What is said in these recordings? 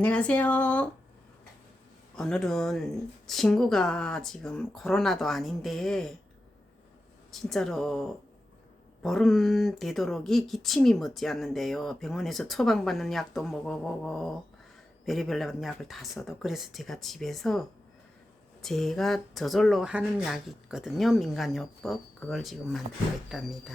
안녕하세요. 오늘은 친구가 지금 코로나도 아닌데 진짜로 보름 되도록이 기침이 멎지 않는데요. 병원에서 처방받는 약도 먹어보고 별의별 약을 다 써도 그래서 제가 집에서 제가 저절로 하는 약이 있거든요. 민간요법 그걸 지금 만들고 있답니다.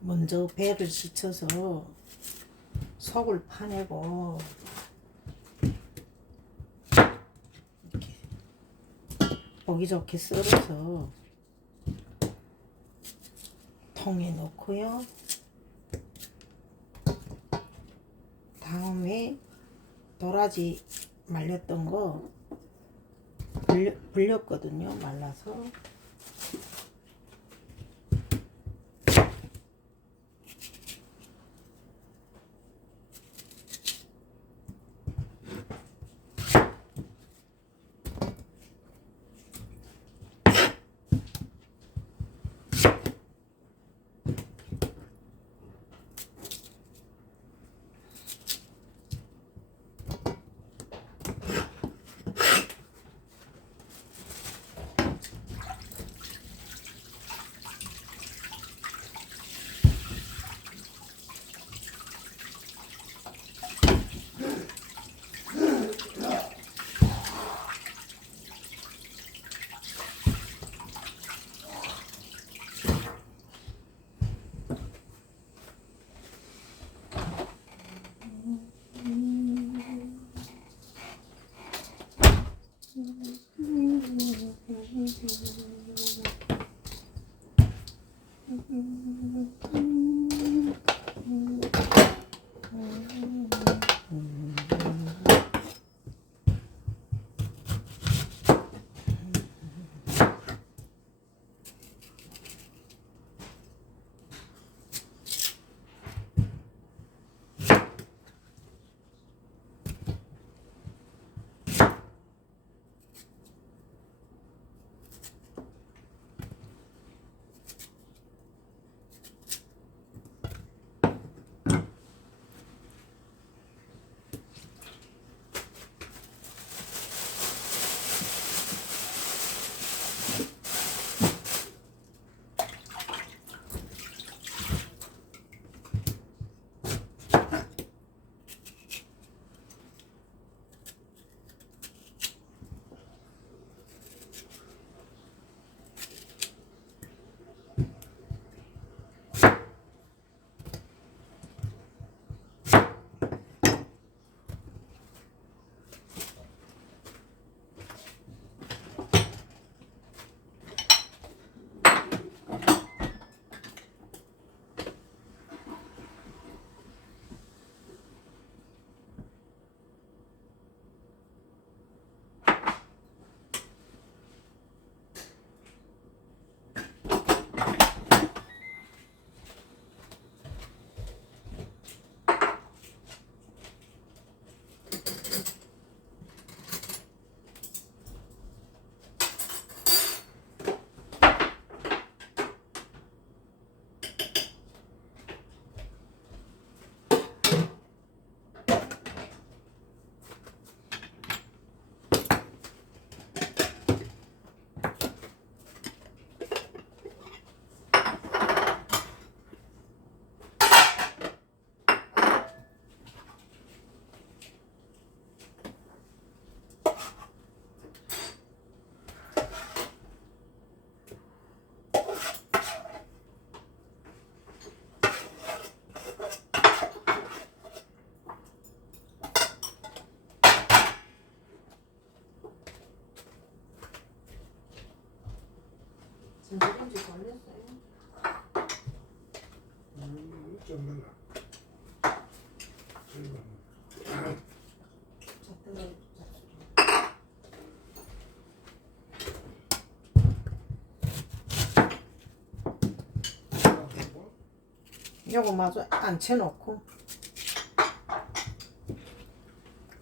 먼저 배를 씻어서 속을 파내고 이렇게 보기 좋게 썰어서 통에 넣고요. 다음에 도라지 말렸던 거 불렸거든요. 말라서 요거 마저 안 채놓고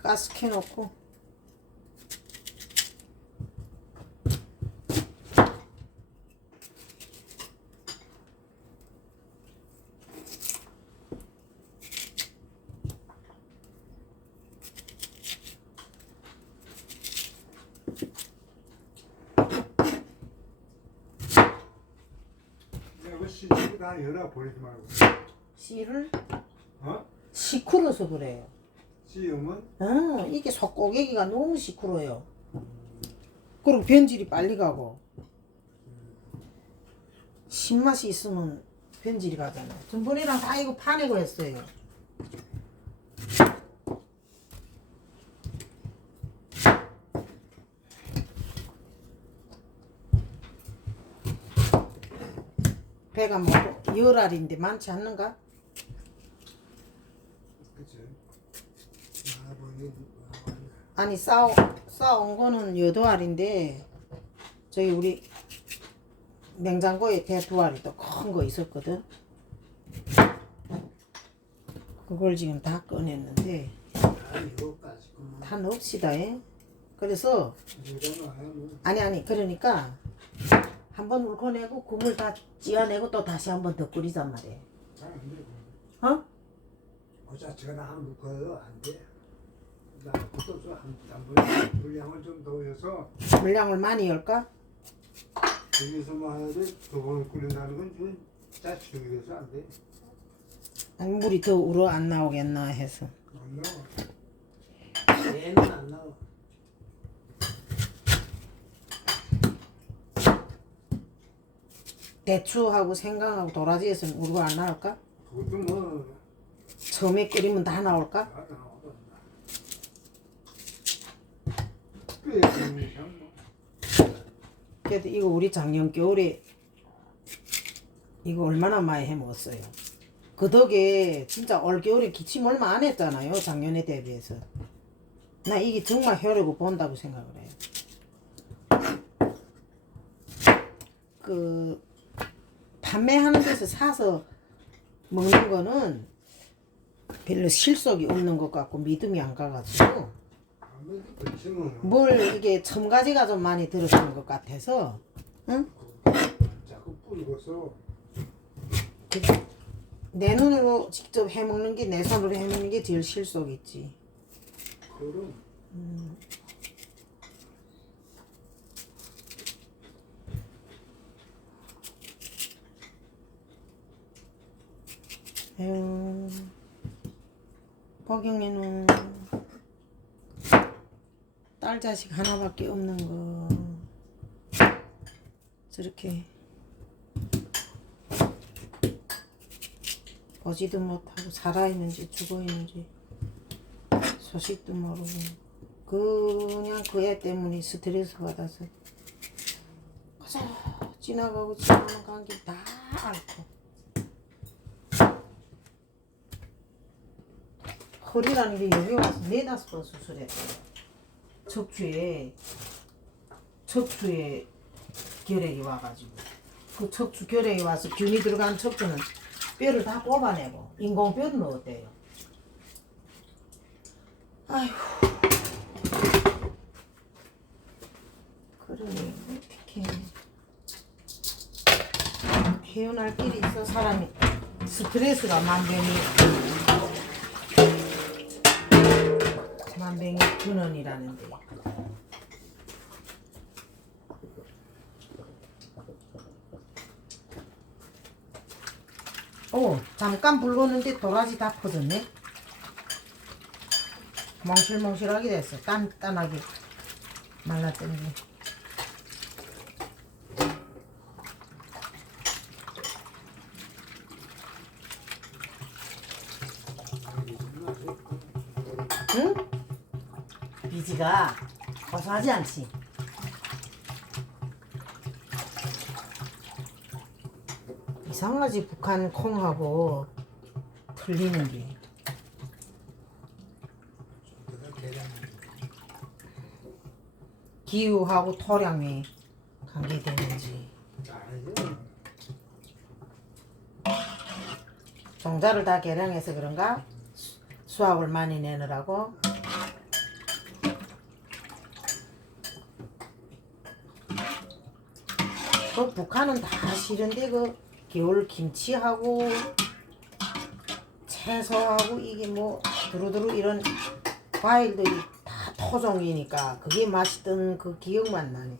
가스 시집이 다 열어 버리지 말고. 씨를 어? 시크러서 그래요. 씨음은 아, 이게 속고개기가 너무 시끄러워요. 그리고 변질이 빨리 가고. 신맛이 있으면 변질이 가잖아요. 전번이랑 다 이거 파내고 했어요. 배가 뭐 열알인데 많지 않는가? 그치. 아, 뭐, 이거, 아. 아니 싸우 싸온 거는 여덟 알인데 저기 우리 냉장고에 대두 알이 또 큰 거 있었거든. 그걸 지금 다 꺼냈는데. 다 넣읍시다. 예? 그래서. 아니 아니 그러니까 한번 울고내고 국물 다 찌어내고 또 다시 한번 더 끓이잔 돼. 어? 그 자체가 나안 먹어요. 안 돼. 분량을 좀더 해서, 물량을 많이 열까? 여기서 만약에 두번 끓인다는 건좀 짜치게 돼서 안 돼. 아니 물이 더 우러 안 나오겠나 해서. 안 나와. 얘는 안 나와. 대추하고 생강하고 도라지에서는 우루가 안 나올까? 그것도 뭐, 처음에 끓이면 다 나올까? 다 나와. 그래도 이거 우리 작년 겨울에 이거 얼마나 많이 해 먹었어요. 그 덕에 진짜 올 겨울에 기침 얼마 안 했잖아요. 작년에 대비해서. 나 이게 정말 효력을 본다고 생각을 해요. 그 판매하는 데서 사서 먹는 거는 별로 실속이 없는 것 같고 믿음이 안 가가지고 뭘 이게 첨가지가 좀 많이 들어가는 것 같아서 응? 내 눈으로 직접 해먹는 게 내 손으로 해먹는 게 제일 실속 있지. 그럼 에휴, 보경이는 딸 자식 하나밖에 없는 거 저렇게 보지도 못하고 살아있는지 죽어있는지 소식도 모르고 그냥 그 애 때문에 스트레스 받아서 그저 지나가고 지나가는 관계 다 앓고 허리라는 게 여기 와서 번 수술했어요. 척추에 척추에 결핵이 와가지고. 그 척추 결핵이 와서 균이 들어간 척추는 뼈를 다 뽑아내고 인공뼈를 넣었대요. 아휴. 그러니 어떻게 태어날 길이 있어. 사람이 스트레스가 만병이 만병의 근원이라는데. 오, 잠깐 불렀는데 도라지 다 퍼졌네. 몽실몽실하게 됐어. 단단하게 말랐더니. 응? 비지가 고소하지 않지? 이상하지 북한 콩하고 틀리는 게. 기후하고 토량이 관계되는지. 종자를 다 계량해서 그런가 수- 수확을 많이 내느라고 그 북한은 다 싫은데 그 겨울 김치하고 채소하고 이게 뭐 두루두루 이런 과일들이 다 토종이니까 그게 맛있던 그 기억만 나네.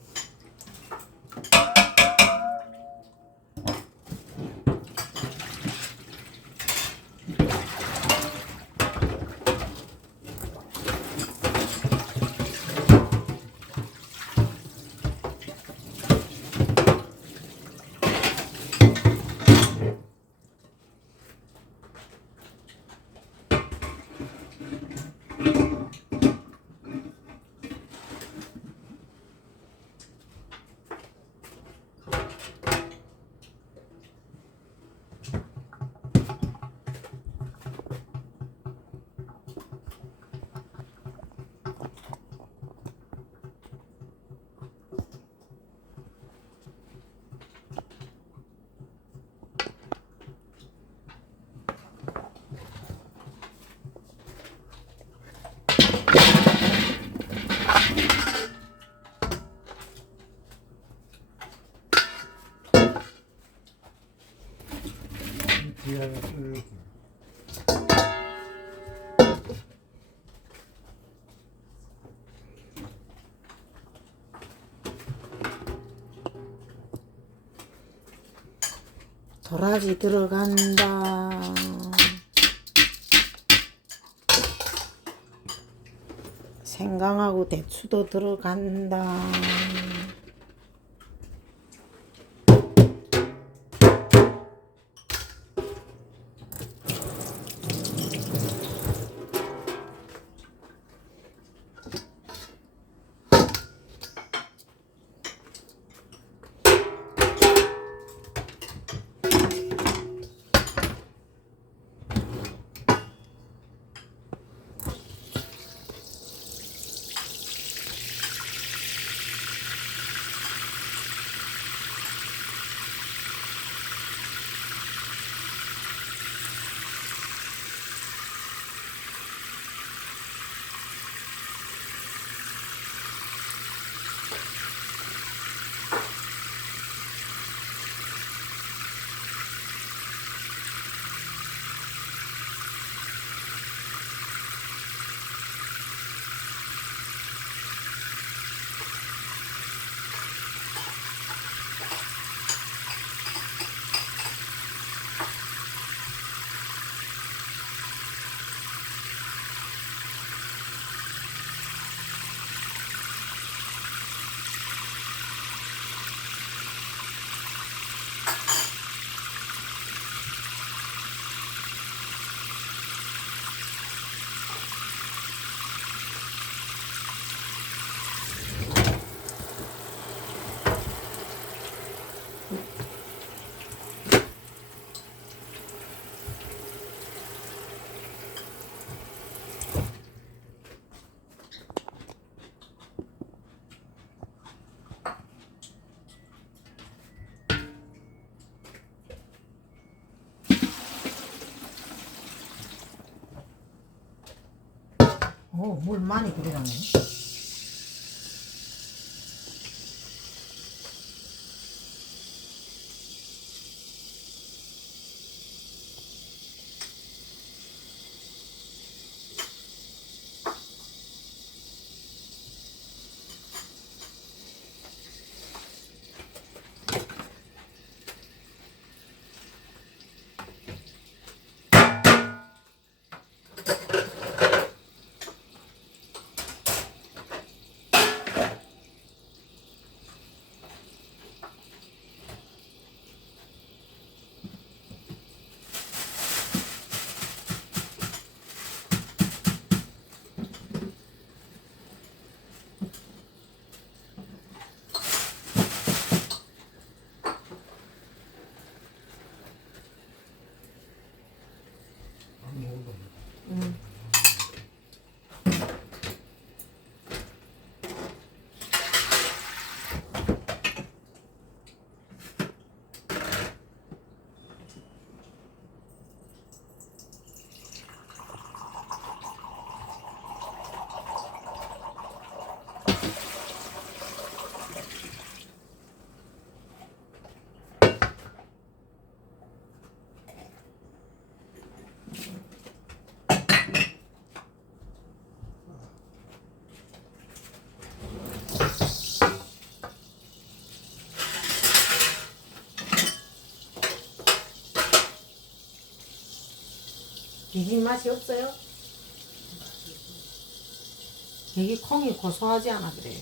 뒤에 음, 도라지 들어간다. 생강하고 대추도 들어간다. 오, 물 많이 들어가네. 안 먹어도 음. 비빔 맛이 없어요? 여기 콩이 고소하지 않아 그래.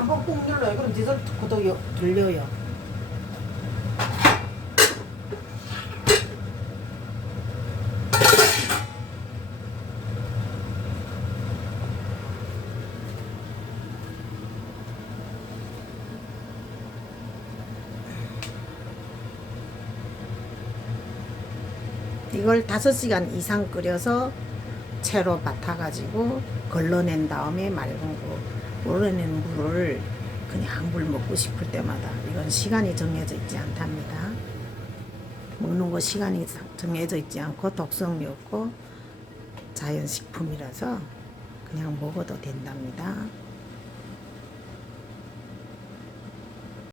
한번 꾹 눌러요. 그럼 요- 들려요. 이걸 5시간 이상 끓여서 채로 맡아가지고 걸러낸 다음에 맑은 거 오르낸 물을 그냥 물 먹고 싶을 때마다 이건 시간이 정해져 있지 않답니다. 먹는 거 시간이 정해져 있지 않고 독성이 없고 자연식품이라서 그냥 먹어도 된답니다.